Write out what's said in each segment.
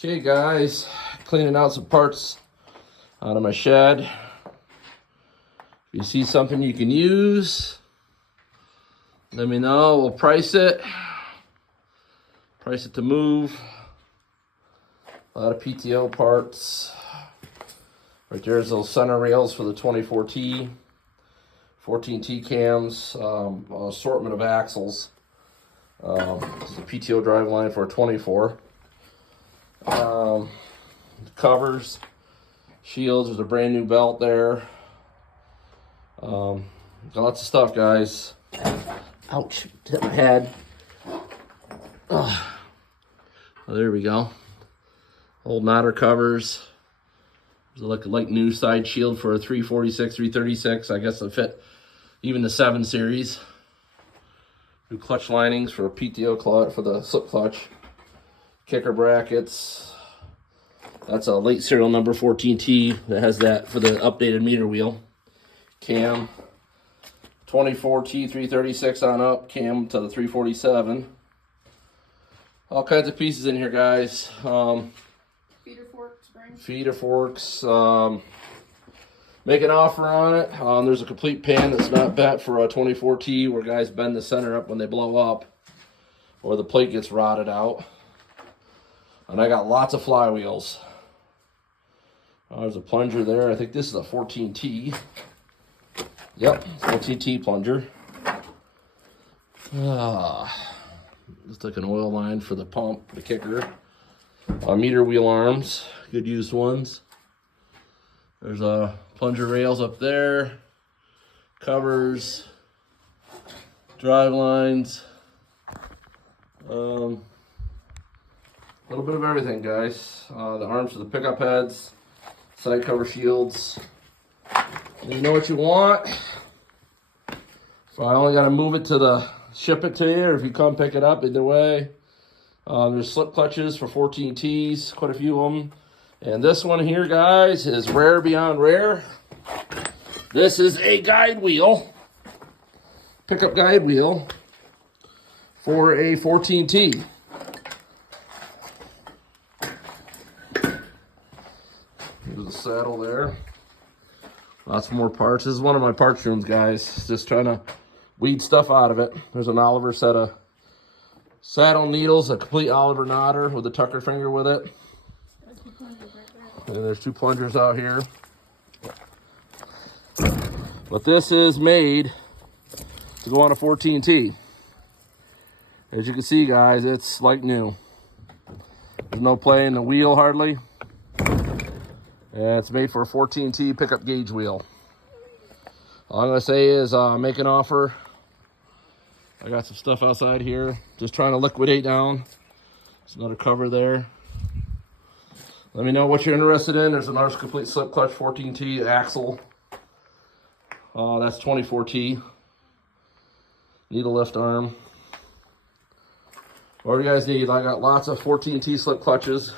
Okay guys, cleaning out some parts out of my shed. If you see something you can use, let me know. We'll price it to move. A lot of PTO parts. Right there's those center rails for the 24T, 14T cams, assortment of axles. This is the PTO drive line for a 24. Covers, shields, there's a brand new belt there. Got lots of stuff, guys. Ouch, hit my head. Oh, there we go. Old Matter covers. There's like a light new side shield for a 346, 336. I guess it'll fit even the 7 series. New clutch linings for a PTO clutch, for the slip clutch. Kicker brackets. That's a late serial number 14T that has that for the updated meter wheel. Cam. 24T 336 on up, cam to the 347. All kinds of pieces in here, guys. Feeder forks, springs. Feeder forks. Make an offer on it. There's a complete pan that's not bent for a 24T where guys bend the center up when they blow up or the plate gets rotted out. And I got lots of flywheels. There's a plunger there. I think this is a 14T. Yep, 14T plunger. Looks like an oil line for the pump, the kicker. Meter wheel arms, good used ones. There's plunger rails up there. Covers. Drive lines. A little bit of everything, guys. The arms for the pickup heads. Side cover shields. You know what you want. So I only got to move it to the ship it to you, or if you come pick it up, either way. There's slip clutches for 14Ts, quite a few of them. And this one here, guys, is rare beyond rare. This is a guide wheel, pickup guide wheel for a 14T. There's a saddle there. Lots more parts. This is one of my parts rooms, guys. Just trying to weed stuff out of it. There's an Oliver set of saddle needles, a complete Oliver knotter with a tucker finger with it. And there's 2 plungers out here. But this is made to go on a 14T. As you can see, guys, it's like new. There's no play in the wheel hardly. And it's made for a 14T pickup gauge wheel. All I'm going to say is make an offer. I got some stuff outside here. Just trying to liquidate down. There's another cover there. Let me know what you're interested in. There's another complete slip clutch 14T axle. That's 24T. Needle lift arm. What do you guys need? I got lots of 14T slip clutches.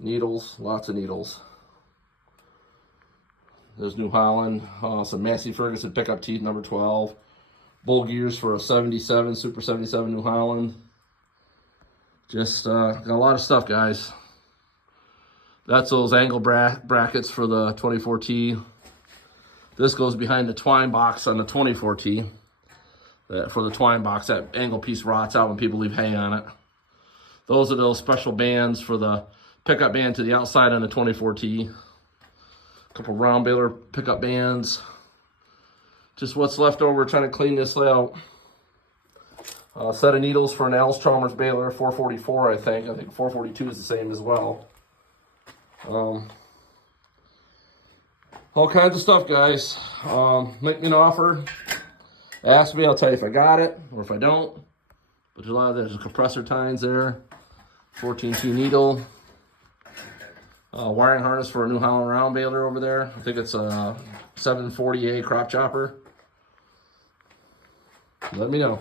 Needles, lots of needles. There's New Holland, some Massey Ferguson pickup teeth, number 12. Bull gears for a 77, Super 77 New Holland. Just got a lot of stuff, guys. That's those angle brackets for the 24T. This goes behind the twine box on the 24T. For the twine box, that angle piece rots out when people leave hay on it. Those are those special bands for the pickup band to the outside on the 24T. A couple round baler pickup bands. Just what's left over, trying to clean this out. A set of needles for an Allis-Chalmers baler, 444 I think. I think 442 is the same as well. All kinds of stuff, guys. Make me an offer. Ask me, I'll tell you if I got it or if I don't. But there's compressor tines there. 14T needle. Wiring harness for a New Holland round baler over there. I think it's a 740A crop chopper. Let me know.